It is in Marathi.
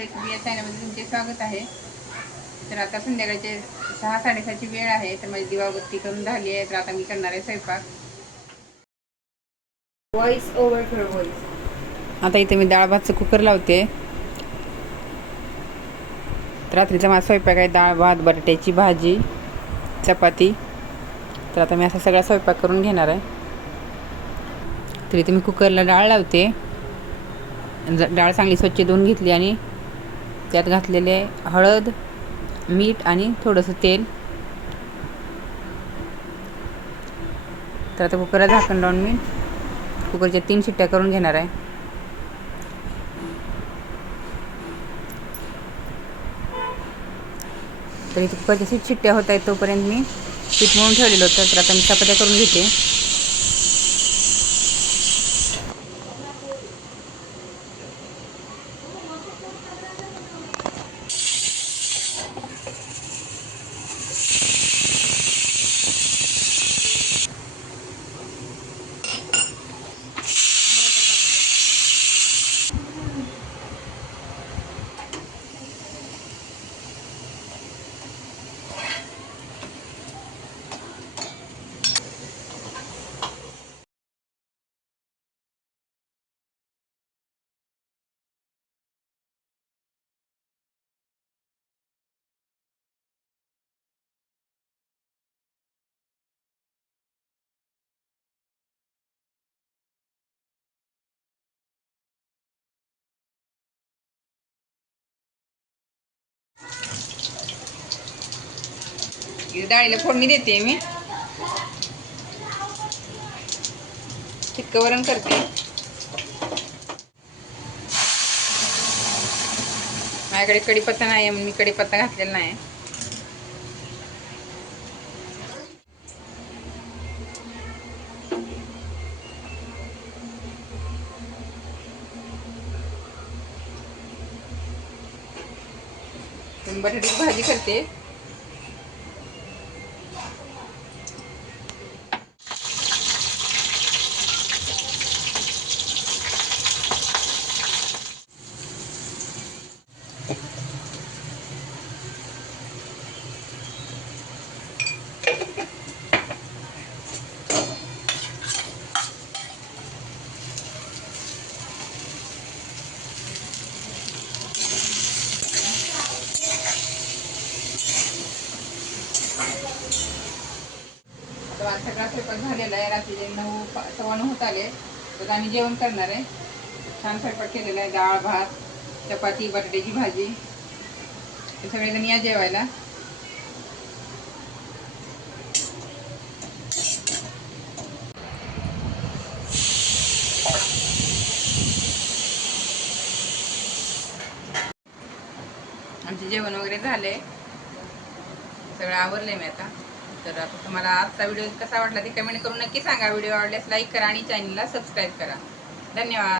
रेसिपी या चॅनलमध्ये तुमचे स्वागत आहे. तर आता संध्याकाळचे सहा साडेसहाची वेळ आहे तर माझी दिवाबत्ती करून झाली आहे. तर आता मी करणार आहे स्वयंपाक. व्हॉइस ओव्हर फॉर व्हॉइस आता इथे मी डाळ भातचं कुकर लावते. तर रात्रीचा माझा स्वयंपाक आहे डाळ भात बटाट्याची भाजी चपाती. तर आता मी असा सगळा स्वयंपाक करून घेणार आहे. तर इथे मी कुकरला डाळ लावते. डाळ चांगली स्वच्छ धुवून घेतली आणि त्यात घातलेले हळद मीठ आणि थोडंसं तेल. तर आता कुकरला झाकण लावून मी कुकरच्या तीन शिट्ट्या करून घेणार आहे. तर इथे कुकरच्या सीट शिट्ट्या होत आहेत तोपर्यंत मी पीठ म्हणून ठेवलेलं होतं तर आता मी चपात्या करून घेते. डाळीला फोडणी देते मी. तितकं वरण करते. माझ्याकडे कढीपत्ता नाही आहे म्हणून मी कढीपत्ता घातलेला नाही बटाट्याची भाजी करते. सगळा स्वयंपाक झालेला आहे. रात्री नऊ सव्वा नऊ होत आले. तर आम्ही जेवण करणार आहे. छान स्वयंपाक केलेला आहे. डाळ भात चपाती बटाट्याची भाजी. हे सगळेजण या जेवायला. आमचे जेवण वगैरे झाले. सगळं आवरलंय मी आता. तर आता तुम्हाला आजचा व्हिडिओ कसा वाटला ते कमेंट करून नक्की सांगा. व्हिडिओ आवडल्यास लाईक करा आणि चॅनलला सबस्क्राईब करा. धन्यवाद.